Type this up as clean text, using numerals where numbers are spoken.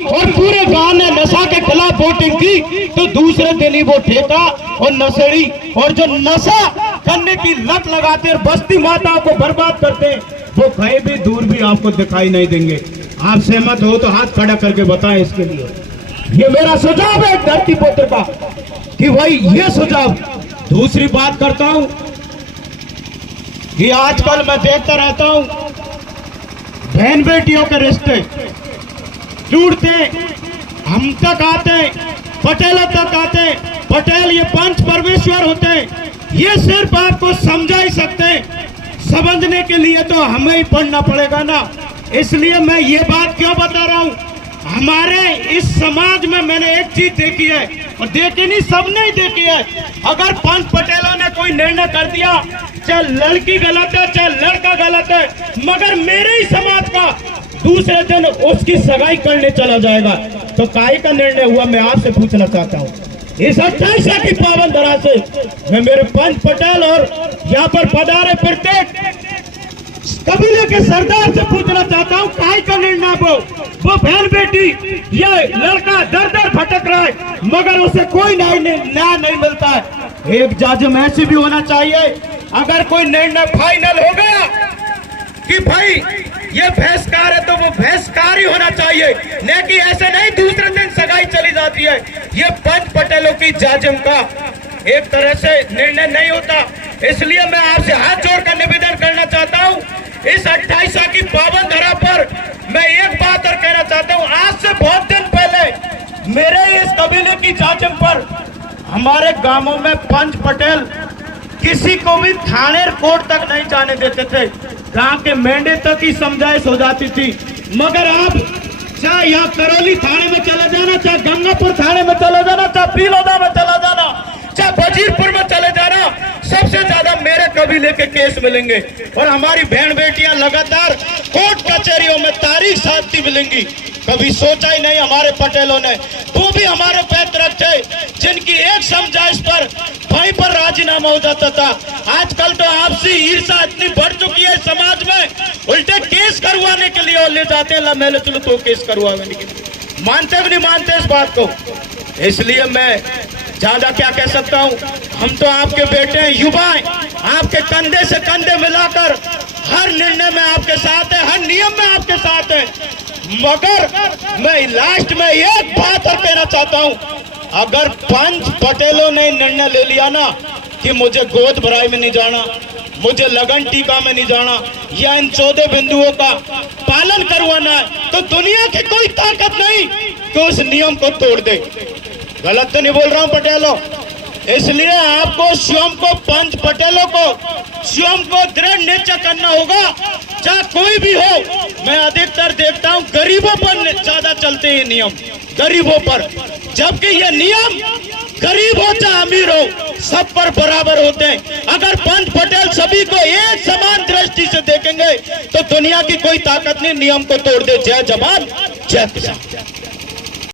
और पूरे गांव ने नशा के खिलाफ वोटिंग की तो दूसरे दिन ही वो ठेका और नशेड़ी और जो नशा करने की लत लगाते हैं बस्ती माताओं को बर्बाद करते हैं वो कहीं भी दूर भी आपको दिखाई नहीं देंगे। आप सहमत हो तो हाथ खड़ा करके बताएं इसके लिए। ये मेरा सुझाव है धरती पुत्र का कि भाई ये सुझाव। दूसरी बात करता हूं कि आजकल मैं देखता रहता हूं बहन बेटियों के रिश्ते टूटते, हम तक आते, पटेलों तक आते। पटेल ये पंच परमेश्वर होते हैं, ये सिर्फ आपको समझा ही सकते हैं। समझने के लिए तो हमें ही पढ़ना पड़ेगा ना। इसलिए मैं ये बात क्यों बता रहा हूँ, हमारे इस समाज में मैंने एक चीज देखी है और देखी नहीं सबने ही देखी है। अगर पंच पटेलों ने कोई निर्णय कर दिया, चाहे लड़की गलत है चाहे लड़का गलत है, मगर मेरे ही समाज का दूसरे दिन उसकी सगाई करने चला जाएगा, तो काहे का निर्णय हुआ मैं आपसे पूछना चाहता हूँ। इस 28 की पावन धरा से मैं मेरे पंच पटेल और यहाँ पर पधारे प्रत्येक कबीले के सरदार से पूछना चाहता हूँ, काहे का निर्णय वो बहन बेटी ये लड़का दर दर भटक रहा है मगर उसे कोई न्याय नहीं मिलता है। एक जज ऐसी भी होना चाहिए, अगर कोई निर्णय फाइनल हो गया कि भाई ये बहिष्कार है तो वो बहिष्कार ही होना चाहिए, न कि ऐसे नहीं दूसरे दिन सगाई चली जाती है। ये पंच पटेलों की जाजिम का एक तरह से निर्णय नहीं होता। इसलिए मैं आपसे हाथ जोड़कर निवेदन करना चाहता हूँ, इस 28 की पावन धरा पर मैं एक बात और कहना चाहता हूँ। आज से बहुत दिन पहले मेरे इस कबीले की जाजिम पर हमारे गांवों में पंच पटेल किसी को भी थाने कोर्ट तक नहीं जाने देते थे, गांव के मेंढे तक ही समझाइश हो जाती थी। मगर आप चाहे यहाँ करौली थाने में चला जाना, चाहे गंगापुर थाने में चला जाना, चाहे पीलोदा में चला जाना, चाहे वजीरपुर में चले जाना, सबसे ज्यादा मेरे कबीले के केस मिलेंगे। और हमारी बहन बेटियां लगातार कोर्ट कचहरियों में तारीख साधती मिलेंगी। कभी सोचा ही नहीं हमारे पटेलों ने, वो भी हमारे पैतृक थे जिनकी एक समझाइश पर वहीं पर राजीनामा हो जाता था। आजकल तो आपसी ईर्षा इतनी बढ़ चुकी है समाज में, उल्टे केस करवाने के लिए ले जाते हैं, मेले चलो तो केस करवाने के लिए मानते भी नहीं मानते इस बात को। इसलिए मैं ज्यादा क्या कह सकता हूँ, हम तो आपके बेटे हैं, युवा हैं, आपके कंधे से कंधे मिलाकर हर निर्णय में आपके साथ है, हर नियम में आपके साथ है। मगर मैं लास्ट में एक बात और कहना चाहता हूँ, अगर पंच पटेलों ने निर्णय ले लिया ना कि मुझे गोद भराई में नहीं जाना, मुझे लगन टीका में नहीं जाना या इन 14 बिंदुओं का पालन करवाना है, तो दुनिया की कोई ताकत नहीं कि उस नियम को तोड़ दे। गलत तो नहीं बोल रहा हूं पटेलों। इसलिए आपको स्वयं को पंच पटेलों को स्वयं को दृढ़ निश्चय करना होगा, चाहे कोई भी हो। मैं अधिकतर देखता हूं गरीबों पर ज्यादा चलते हैं नियम, गरीबों पर, जबकि ये नियम गरीब हो चाहे अमीर हो सब पर बराबर होते हैं। अगर पंच पटेल सभी को एक समान दृष्टि से देखेंगे तो दुनिया की कोई ताकत नहीं नियम को तोड़ दे। जय जवान जय किसान।